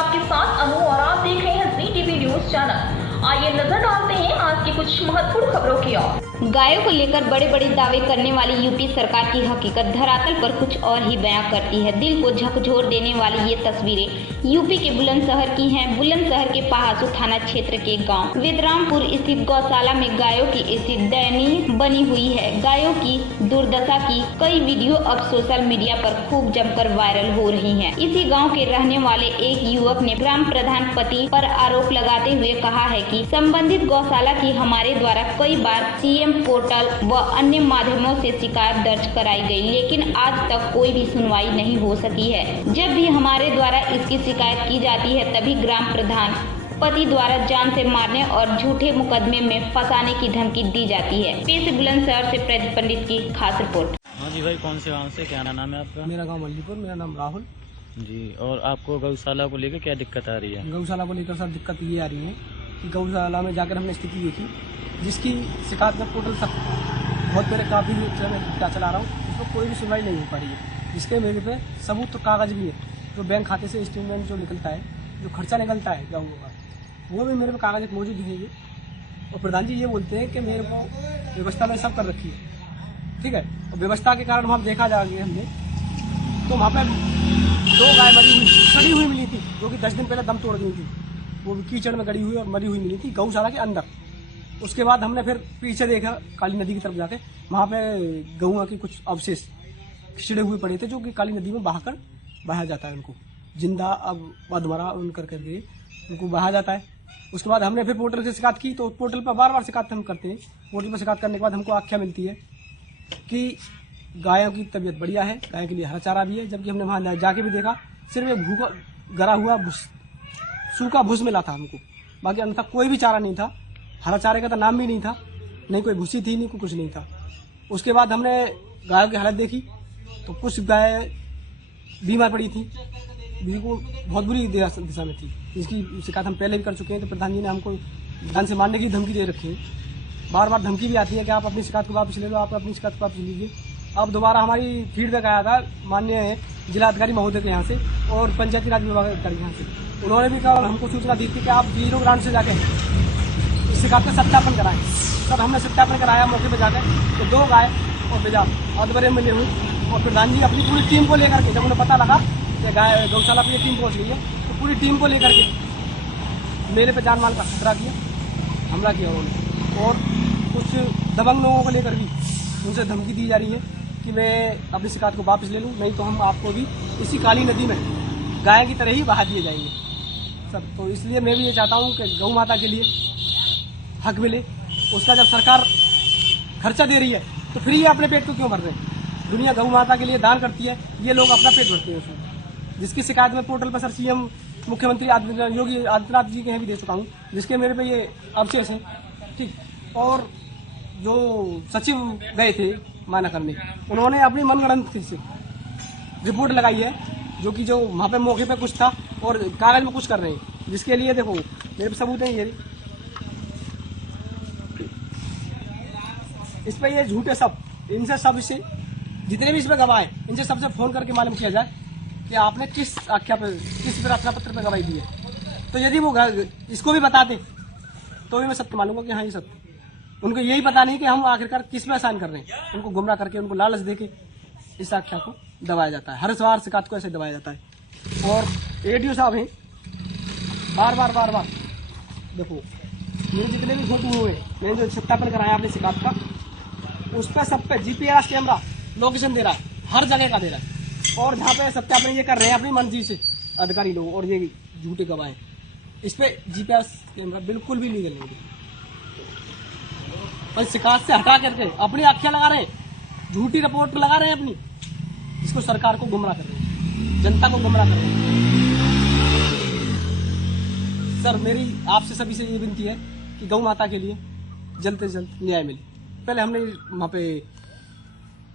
आपके साथ अनु और आप देख रहे हैं जी टीवी न्यूज चैनल। आइए नजर डालते हैं आज की कुछ महत्वपूर्ण खबरों की ओर। गायों को लेकर बड़े बड़े दावे करने वाली यूपी सरकार की हकीकत धरातल पर कुछ और ही बयां करती है। दिल को झकझोर देने वाली ये तस्वीरें यूपी के बुलंदशहर की हैं। बुलंदशहर के पहासू थाना क्षेत्र के गांव वेदरामपुर स्थित गौशाला में गायों की स्थिति दयनीय बनी हुई है। गायों की दुर्दशा की कई वीडियो अब सोशल मीडिया पर खूब जमकर वायरल हो रही हैं। इसी गाँव के रहने वाले एक युवक ने ग्राम प्रधान पति पर आरोप लगाते हुए कहा है कि संबंधित गौशाला की हमारे द्वारा कई बार सीएम पोर्टल व अन्य माध्यमों से शिकायत दर्ज कराई गई, लेकिन आज तक कोई भी सुनवाई नहीं हो सकी है। जब भी हमारे द्वारा इसकी शिकायत की जाती है तभी ग्राम प्रधान पति द्वारा जान से मारने और झूठे मुकदमे में फंसाने की धमकी दी जाती है। पेश बुलंदशहर से प्रदीप पंडित की खास रिपोर्ट। हाँ जी भाई, कौन से गांव से, क्या नाम है आपका? मेरा गांव मल्लीपुर, मेरा नाम राहुल जी। और आपको गौशाला को लेकर क्या दिक्कत आ रही है? गौशाला को लेकर सर दिक्कत ये आ रही है कि गौशाला में जाकर हमने स्थिति देखी, जिसकी शिकायत में पोर्टल तक बहुत पहले काफ़ी क्या चला रहा हूँ, उसमें कोई भी सुनवाई नहीं हो पा रही है। जिसके मेरे पे सबूत तो कागज भी है, जो बैंक खाते से स्टेटमेंट जो निकलता है, जो खर्चा निकलता है गाँव का, वो भी मेरे पे कागज मौजूद है। और प्रधान जी ये बोलते हैं कि मेरे को व्यवस्था में सब कर रखी है, ठीक है। और व्यवस्था के कारण वहाँ देखा जाएगा हमने, तो वहाँ पे 2 गाय सड़ी हुई मिली थी, जो कि 10 दिन पहले दम तोड़ गई थी। वो भी कीचड़ में गड़ी हुई और मरी हुई मिली थी गौशाला के अंदर। उसके बाद हमने फिर पीछे देखा काली नदी की तरफ जाके, वहाँ पे गौआ के कुछ अवशेष छिड़े हुए पड़े थे, जो कि काली नदी में बहाया जाता है उनको, जिंदा अब अधमरा उन करके उनको बहाया जाता है। उसके बाद हमने फिर पोर्टल से शिकायत की, तो पोर्टल पर बार बार शिकायत हम करते हैं। पोर्टल पर शिकायत करने के बाद हमको आख्या मिलती है कि गायों की तबीयत बढ़िया है, गाय के लिए हरा चारा भी है। जबकि हमने वहाँ जाके भी देखा, सिर्फ एक भूखा गरा हुआ सूखा भूस मिला था हमको, बाकी अन्यथा कोई भी चारा नहीं था। हरा चारे का तो नाम भी नहीं था, नहीं कोई भूसी थी, नहीं कोई कुछ नहीं था। उसके बाद हमने गायों की हालत देखी, तो कुछ गाय बीमार पड़ी थी, बिल्कुल बहुत बुरी दिशा में थी। इसकी शिकायत हम पहले भी कर चुके हैं, तो प्रधान जी ने हमको जान से मारने की धमकी दे रखी है। बार बार धमकी भी आती है कि आप अपनी शिकायत को वापस ले लो, आप अपनी शिकायत को वापस लीजिए। अब दोबारा हमारी फीडबैक आया था माननीय जिलाधिकारी महोदय के यहाँ से और पंचायती राज विभाग के यहाँ से। उन्होंने भी कहा, हमको सूचना दी थी कि आप जीरो ग्राउंड से जाके इस शिकायत का सत्यापन कराएं। तब हमने सत्यापन कराया मौके पर जाकर, तो 2 गाय और बेजा अधबरे मिले हुई। और प्रधान जी अपनी पूरी टीम को लेकर के, जब उन्हें पता लगा कि गाय गौशाला पर ये टीम पहुँच गई है, तो पूरी टीम को लेकर के मेरे पे जान माल का खतरा किया, हमला किया उन्होंने। और कुछ दबंग लोगों को लेकर भी उनसे धमकी दी जा रही है कि मैं अपनी शिकायत को वापस ले लूँ, नहीं तो हम आपको भी इसी काली नदी में गाय की तरह ही बहा दिए जाएंगे सब। तो इसलिए मैं भी ये चाहता हूँ कि गौ माता के लिए हक मिले। उसका जब सरकार खर्चा दे रही है, तो फिर ये अपने पेट को क्यों भर रहे हैं? दुनिया गौ माता के लिए दान करती है, ये लोग अपना पेट भरते हैं उसमें। जिसकी शिकायत में पोर्टल पर सर सीएम मुख्यमंत्री योगी आदित्यनाथ जी के यहाँ भी दे चुका हूँ, जिसके मेरे पे ये अवशेष है, ठीक। और जो सचिव गए थे माना करने, उन्होंने अपनी मनगढ़ंत से रिपोर्ट लगाई है, जो कि जो वहाँ पे मौके पे कुछ था और कागज में कुछ कर रहे हैं, जिसके लिए देखो मेरे पे सबूत है ये। इस पे ये झूठे सब, इनसे सब इसे जितने भी इसमें गवाह हैं, इनसे सबसे फोन करके मालूम किया जाए कि आपने किस आख्या पे, किस प्रार्थना पत्र पे गवाही दी है। तो यदि वो इसको भी बताते तो भी मैं सत्य मानूंगा कि हाँ ये सत्य। उनको यही पता नहीं कि हम आखिरकार किस में आसान कर रहे हैं। उनको गुमराह करके, उनको लालच देके इस आख्या को दबाया जाता है। हर सवार शिकायत को ऐसे दबाया जाता है। और एडीओ साहब हैं, बार बार देखो मेरे जितने भी फोटो हुए, मैंने जो सत्यापन कराया अपनी शिकायत का, उस पर सब पे जीपीएस कैमरा लोकेशन दे रहा है, हर जगह का दे रहा है। और जहाँ पे सत्यापन ये कर रहे हैं अपनी मर्जी से अधिकारी लोग और ये झूठे गवाह, इस पे जीपीएस कैमरा बिल्कुल भी लीगल नहीं है। और शिकायत से हटा करके अपनी आख्या लगा रहे हैं, झूठी रिपोर्ट लगा रहे हैं अपनी, इसको सरकार को गुमराह कर रहे हैं, जनता को गुमराह कर रहे हैं। सर मेरी आपसे सभी से ये विनती है कि गौ माता के लिए जल्द से जल्द न्याय मिले। पहले हमने वहाँ पे,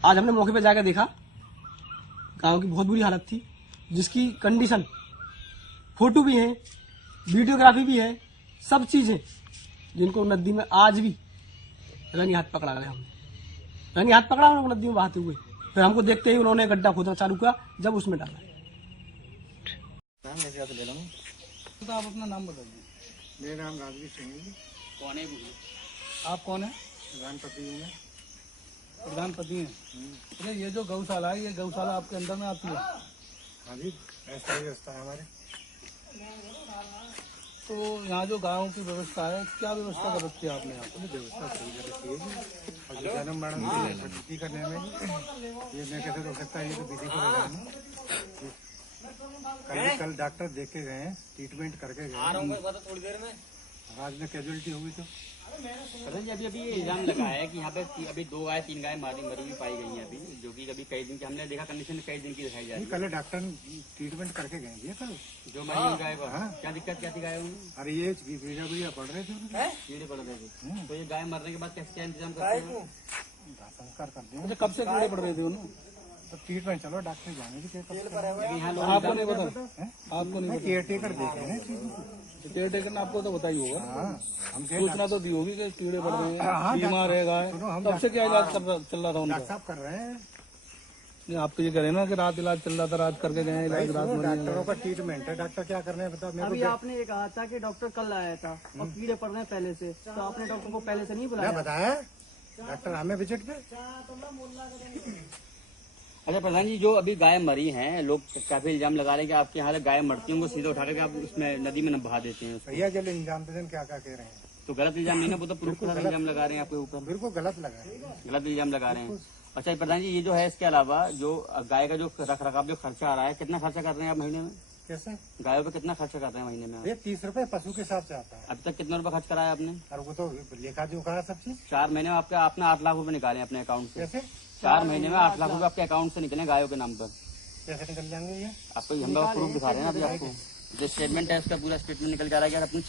आज हमने मौके पे जाकर देखा, गाँव की बहुत बुरी हालत थी, जिसकी कंडीशन फोटो भी है, वीडियोग्राफी भी है, सब चीज़ें, जिनको नदी में आज भी रंगे हाथ पकड़ा गया। हमने रंगे हाथ पकड़ा उनको नदी में बहाते हुए, फिर हमको देखते ही उन्होंने गड्ढा खोदना चालू किया, जब उसमें डाला। तो आप अपना नाम बताइए। मेरा नाम राजवीर सिंह है। कौन है? आप कौन है? प्रधानपति हूँ मैं। प्रधानपति हैं। अरे ये जो गौशाला है, ये गौशाला आपके अंदर में आती है? हाँ जी, ऐसा ही व्यवस्था है हमारे। तो यहाँ जो गायों की व्यवस्था है, क्या व्यवस्था कर रखी है आपने यहाँ पे? व्यवस्था सही कर रखी है जी। और जो जन्म मरण की प्रकृति करने में ये मैं कैसे रोक सकता है, ये तो विधि को लगाना। कल डॉक्टर देख के गए, ट्रीटमेंट करके गए। थोड़ी देर में आज में कैजुअलिटी हुई तो पता नहीं। अभी ये इल्जाम लगा है कि यहाँ पे अभी 2 गाय 3 गाय मरी हुई पाई गई हैं अभी, जो कि अभी कई दिन की हमने देखा कंडीशन कई दिन की दिखाई जा रही नहीं, कल डॉक्टर ट्रीटमेंट करके गए भैया कल। है। जो मरी हुई गाय को क्या दिक्कत क्या थी गाय में? अरे ये बीजा पढ़ रहे थे उनके। कीड़े पड़ रहे थे। तो ये गाय मरने के बाद कैसे क्या इंतजाम करते हैं? संस्कार कर दें। अच्छा, कब से कीड़े पड़ रहे थे उन्हें? तो ट्रीटमेंट चलो, डॉक्टर जाने की यहाँ लोग आपको नहीं पता? आपको नहीं केयर टेकर देख रहे हैं। पता? केयर टेकर ने आपको तो बताई होगा। हाँ, हम सूचना तो दी होगी कि कीड़े पड़ रहे हाँ, हैं, बीमार है गाय। तब से क्या इलाज चल रहा था उनका? डॉक्टर साहब कर रहे हैं। नहीं, आपको ये करें ना कि रात इलाज चल रहा था, रात करके गए इलाज, रात में डॉक्टरों का ट्रीटमेंट है। डॉक्टर क्या कर रहे हैं बताओ मेरे अभी को। आपने ये कहा था कि डॉक्टर कल आया था और कीड़े पड़ रहे हैं पहले से, तो आपने डॉक्टर को पहले से नहीं क्या बुलाया? बताया डॉक्टर हमें विजिट पे? अच्छा प्रधान जी, जो अभी गाय मरी हैं, लोग काफी इल्जाम लगा रहे हैं कि आपके यहाँ गाय मरती है, उनको सीधे उठा करके आप उसमें नदी में न बहा देते हैं उसको। भैया चलो इल्जाम पे क्या क्या कह रहे हैं। तो गलत इल्जाम नहीं ना, वो तो प्रूफ के साथ इल्जाम लगा रहे हैं आपके ऊपर। बिल्कुल गलत लगा है। गलत इल्जाम लगा रहे हैं। अच्छा प्रधान जी, ये जो है इसके अलावा जो गाय का जो रख रखाव जो खर्चा आ रहा है, कितना खर्चा कर रहे हैं आप महीने में? कैसे? गायों पे कितना खर्चा करते हैं महीने में आप? ये 30 रुपए पशु के हिसाब से आता है। अभी तक कितना रुपए खर्च कराया आपने? और वो तो लेखा जोखा है सब चीज। 4 महीने में आपने 8 लाख रुपए निकाले अपने अकाउंट से। कैसे? 4 महीने में 8 लाख रुपए आपके अकाउंट से निकले गायों के नाम पर। कैसे निकल जाएंगे ये? आपको हम लोग प्रूफ दिखा रहे हैं अभी आपको। जो स्टेटमेंट है उसका पूरा स्टेटमेंट निकल के आ रहा है कि अपने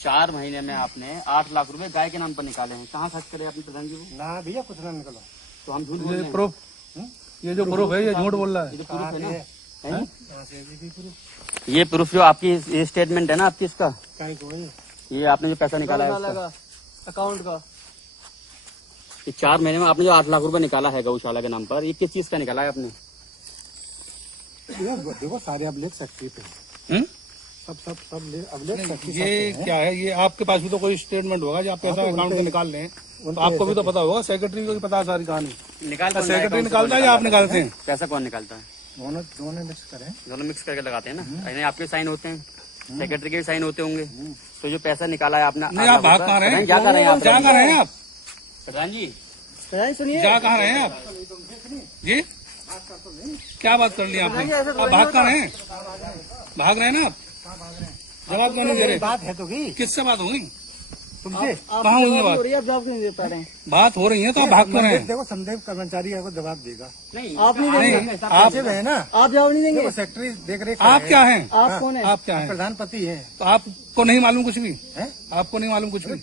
4 महीने में आपने 8 लाख रुपए गाय के नाम पर निकाले हैं। कहाँ खर्च करे आपने प्रधान जी को? ना भैया कुछ ना निकलो। तो हम झूठ बोल रहे हैं। प्रूफ, ये जो प्रूफ है ये झूठ बोल रहा है। ये तो प्रूफ है ना? है? कहाँ से ये भी प्रूफ? ये प्रूफ जो आपकी ये स्टेटमेंट है ना आपकी, इसका काय को है? ये आपने जो पैसा निकाला है उसका, अकाउंट का। ये 4 महीने में आपने जो 8 लाख रुपए निकाला है गौशाला के नाम पर, ये किस चीज का निकाला है आपने? ये देखो सारे अब लेख सकती पे सब अब लेख सकती। ये क्या है? ये आपके पास भी तो कोई स्टेटमेंट होगा जो आप पैसा अकाउंट से निकाल लें, तो आपको भी तो पता होगा। सेक्रेटरी को भी पता है सारी कहानी। निकाल कौन रहा है? सेक्रेटरी निकालता है या आप निकालते हैं? पैसा कौन निकालता है? दोनों मिक्स करें। दोनों मिक्स करके लगाते हैं ना। यानी आपके साइन होते हैं, सेक्रेटरी के भी साइन होते होंगे। तो जो पैसा निकाला है आपने, नहीं, आप भाग कहाँ रहे हैं? क्या कर रहे हैं आप? क्या कर रहे हैं आप? प्रधान जी सुनिए, क्या कहाँ रहे हैं आप जी? क्या बात कर ली आपने? आप भाग कहाँ रहे हैं? भाग रहे हैं ना आप? जवाब क्यों नहीं दे रहे? बात है तो की किससे बात होगी? तुमसे कहाँ हुई है बात? आप जवाब क्यों नहीं दे पा रहे हैं? बात हो रही है तो आप भाग क्यों रहे हैं? देखो संदेह कर्मचारी है वो जवाब देगा। नहीं, आप नहीं देंगे? नहीं, आप है ना, आप जवाब नहीं देंगे? देखो सेक्रेटरी देख रेख आप क्या हैं? आप कौन है? आप क्या हैं? प्रधानपति है। तो आपको नहीं मालूम कुछ भी? हैं? आपको नहीं मालूम कुछ भी?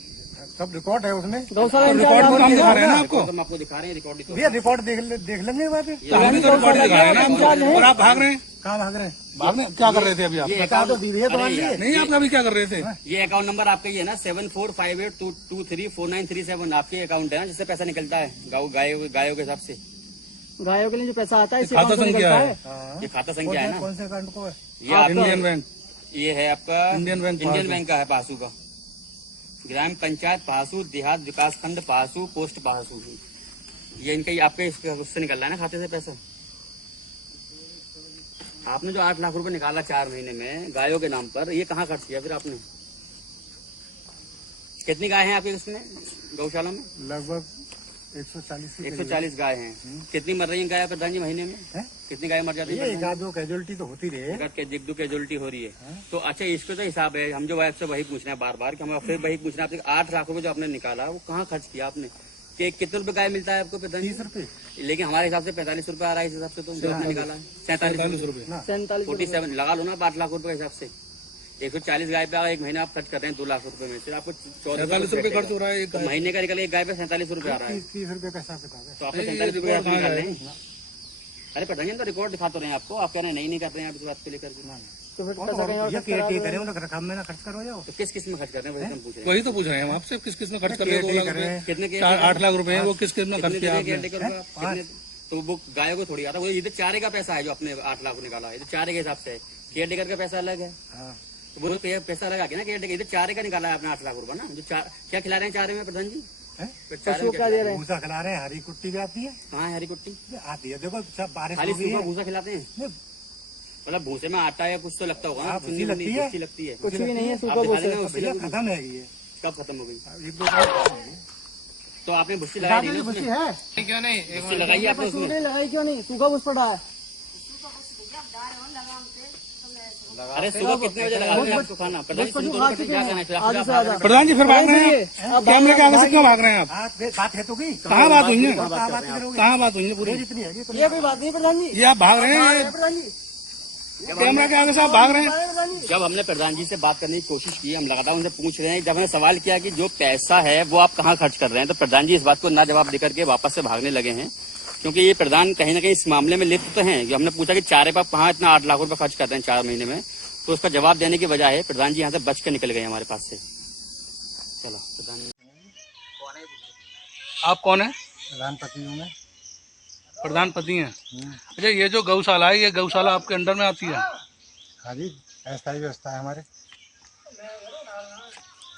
सब रिकॉर्ड है उसमें। गौशाला रिकॉर्ड तो हम दिखा रहे हैं ना आपको। हम आपको दिखा रहे हैं रिकॉर्ड। भैया रिकॉर्ड देख लेंगे बात। तो हम भी तो रिकॉर्ड दिखा रहे हैं ना, और आप भाग रहे हैं। कहाँ भाग रहे हैं? भागने क्या कर रहे थे अभी आप? ये बता तो दीजिए तुम्हारे लिए। नहीं, आप अभी क्या कर रहे थे? ये अकाउंट नंबर आपका ये है ना 745822349337 आपके अकाउंट है ना, जिससे पैसा निकलता है गायों के हिसाब से। गायों के लिए जो पैसा आता है इसी खाता अकाउंट से संख्या निकलता है। है। हाँ। ये खाता संख्या है ना, कौन से अकाउंट को है? ये आपका इंडियन बैंक। ये है आपका इंडियन बैंक इंडियन बैंक का है, पासू का। ग्राम पंचायत पासू, देहात विकास खंड पासू, पोस्ट पासू। ये इनका आपके उससे निकल रहा है ना, खाते से पैसा। आपने जो 8 लाख रुपए निकाला 4 महीने में गायों के नाम पर, ये कहाँ खर्च किया फिर आपने? कितनी गाय हैं आपके उसमें गौशाला में? लगभग 140 की 140 गाय हैं। कितनी मर रही है गाय प्रधान जी महीने में? हैं? कितनी गाय मर जाती ये है? एक आध दो कैजुअलिटी तो होती रहे। एक दो कैजुअलिटी हो रही है। तो अच्छा, इसको तो हिसाब है, हम जो आपसे वही पूछना है बार बार कि हम फिर वही पूछना है आपसे, 8 लाख रुपए जो आपने निकाला वो कहाँ खर्च किया आपने? कि कितने रुपए गाय मिलता है आपको प्रधान जी? 30 रुपए। लेकिन हमारे हिसाब से 45 रुपए आ रहा है इस हिसाब से, तो जो आपने निकाला है 47 रुपए। 47 लगा लो ना 8 लाख रुपए के हिसाब से। 140 गाय पे एक महीना आप खर्च कर रहे हैं 2 लाख रुपए में, फिर आपको 47 रुपए खर्च हो रहा है एक तो महीने का निकल एक गाय पे 47 रुपए आ रहा है। 30 रुपए का हिसाब किताब है। तो आपको 47 रुपए आप निकाल रहे हैं। अरे प्रधान जी, तो रिकॉर्ड दिखा तो रहे हैं आपको, आप कह रहे हैं नहीं कर रहे हैं आप इस बात को लेकर। तो फिर पैसा कहीं और ये खर्च करा केयर दो। करें उन्हें रकम में ना खर्च करो जाओ। तो किस किस में खर्च करते हैं वही हम पूछ रहे हैं। वही तो पूछ रहे हैं हम आपसे, किस किस में खर्च कर रहे हैं? 2 लाख रुपए, कितने के 8 लाख रुपए हैं, वो किस किस में खर्च किया आपने? तो वो गायों को थोड़ी आता है, वो ये तो चारे का पैसा है जो अपने 8 लाख निकाला है, ये तो चारे के हिसाब से है। केयर टेकर का पैसा अलग है। हाँ। वो पैसा लगा के ना केयर टेकर, इधर चारे का निकाला है आपने 8 लाख रुपए ना, जो क्या खिला रहे हैं चारे में प्रधान जी? चारे में क्या दे रहे हैं? भूसा खिला रहे हैं, हरी कुट्टी भी आती है। कहाँ है हरी कुट्टी? आती है, देखो सब बारिश खाली हो गई सूखा है। भूसा खिलाते हैं? मतलब भूसे में आटा या कुछ तो लगता होगा ना, हाँ, चुन्नी लगती है। भूसी लगती है। कुछ भी नहीं है, आप सूखा दिखा भूसा। देंगे उससे भैया लगी? खत्म है ये, कब खत्म हो गई? 1-2 साल तो आपने भूसी लगाई नहीं ना भूसी उसमें? है, क्यों नहीं? भूसी लगाई है आपने उसमें? लगाई क्यों नहीं? सूखा भूस पड़ा है। अरे सुबह कितने बजे लगाते हैं आपको खाना? प्रधान जी सुनो तो खा कैसे चुके क्या हैं, करना है? आधे से ज्यादा। प्रधान जी फिर भाग रहे हैं आप? कैमरे के आगे से क्यों भाग रहे हैं आप? बात है तो की कहाँ बात हुई है? कहाँ बात करोगे? कहाँ बात हुई है पूरी? जितनी है तो ये कोई बात नहीं प्रधान जी। ये आप भाग रहे हैं, प्रधान जी, कैमरा के आगे से आप भाग रहे हैं। प्रधान जी। जब हमने प्रधान जी से बात करने की कोशिश की, हम लगातार उनसे पूछ रहे हैं, जब हमने सवाल किया कि जो पैसा है वो आप कहाँ खर्च कर रहे हैं, तो प्रधान जी इस बात को ना जवाब देकर के वापस से भागने लगे हैं, क्योंकि ये प्रधान कहीं ना कहीं इस मामले में लिप्त तो हैं। हमने पूछा कि चारे पर आप कहाँ इतना 8 लाख रुपए खर्च करते हैं 4 महीने में, तो उसका जवाब देने की वजह है प्रधान जी यहाँ से बच के निकल गए हमारे पास से। चलो प्रधान जी। आप कौन है? प्रधानपति हूँ मैं। प्रधानपति हैं। अच्छा, ये जो गौशाला है, ये गौशाला आपके अंडर में आती है? हाँ जी, ऐसा ही व्यवस्था है हमारे।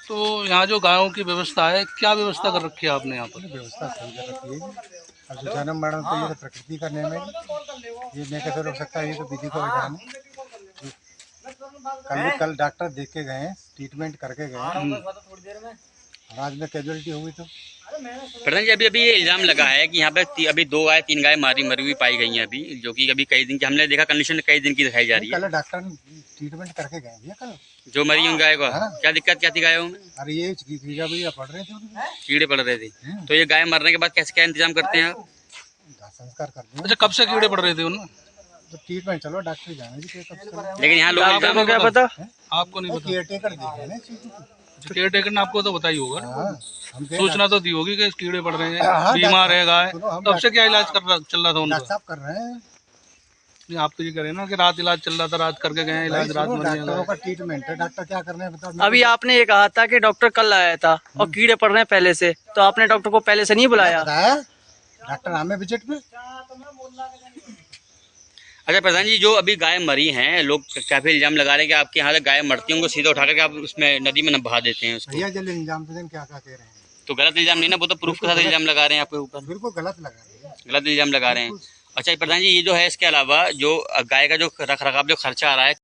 तो यहाँ जो गायों की व्यवस्था है, क्या व्यवस्था कर रखी है आपने यहाँ पर? व्यवस्था सही कर रखी है जी। अब जो जन्म मरण तो ये तो प्रकृति का नियम है जी। ये मैं कैसे रोक सकता है, ये तो विधि का विधान है। कल डॉक्टर देख के गए, ट्रीटमेंट करके गए, आज में कैजुअलिटी हुई तो। प्रधान जी अभी ये इल्जाम लगा है कि यहाँ पे अभी 2 गाय 3 गाय मरी हुई पाई गई हैं अभी, जो कि अभी कई दिन की हमने देखा कंडीशन कई दिन की दिखाई जा रही है। कल डॉक्टर ट्रीटमेंट करके गए भैया कल। जो मरी उन गाय को हाँ। क्या दिक्कत क्या थी गायों में? अरे ये कीड़ा भैया पड़ रहे थे उनके। कीड़े पड़ रहे थे, तो ये गाय मरने के बाद कैसे क्या इंतजाम करते हैं आप? संस्कार कर दें अच्छा, कब से कीड़े पड़ रहे थे उनमें? तो ट्रीटमेंट चलो डॉक्टर जाने जी कब से। लेकिन यहाँ लोग आपको क्या पता? आपको नहीं पता? केयर टेकर देख रहे हैं चीज़ को। केयर टेकर ने आपको तो बताई होगा, हाँ, हम कह सूचना तो दी होगी कि कीड़े पड़ रहे हैं, हाँ, बीमार है गाय। सुनो, हम तब से क्या इलाज चल रहा था डॉक्टर उनका? साहब कर रहे हैं। नहीं, आप तो ये करें ना कि रात इलाज चल रहा था, रात करके गए हैं, इलाज रात में नहीं डॉक्टरों हुआ। का ट्रीटमेंट है, डॉक्टर क्या कर रहे हैं बताओ। अभी आपने ये कहा था कि डॉक्टर कल आया था और कीड़े पड़ रहे हैं पहले से, तो आपने डॉक्टर को पहले से नहीं बुलाया? बताया डॉक्टर हमें विजिट में। अच्छा प्रधान जी, जो अभी गाय मरी हैं, लोग काफी इल्जाम लगा रहे हैं कि आपके यहाँ से गाय मरती है उनको सीधा उठा करके आप उसमें नदी में न बहा देते हैं उसको, भैया जल इंजाम तो क्या क्या कह रहे हैं, तो गलत इल्जाम नहीं ना? वो तो प्रूफ के साथ इल्जाम लगा रहे हैं आपके ऊपर, बिल्कुल गलत लगा रहे हैं। गलत इल्जाम लगा रहे हैं। अच्छा प्रधान जी, ये जो है इसके अलावा जो गाय का जो रख रखाव जो खर्चा आ रहा है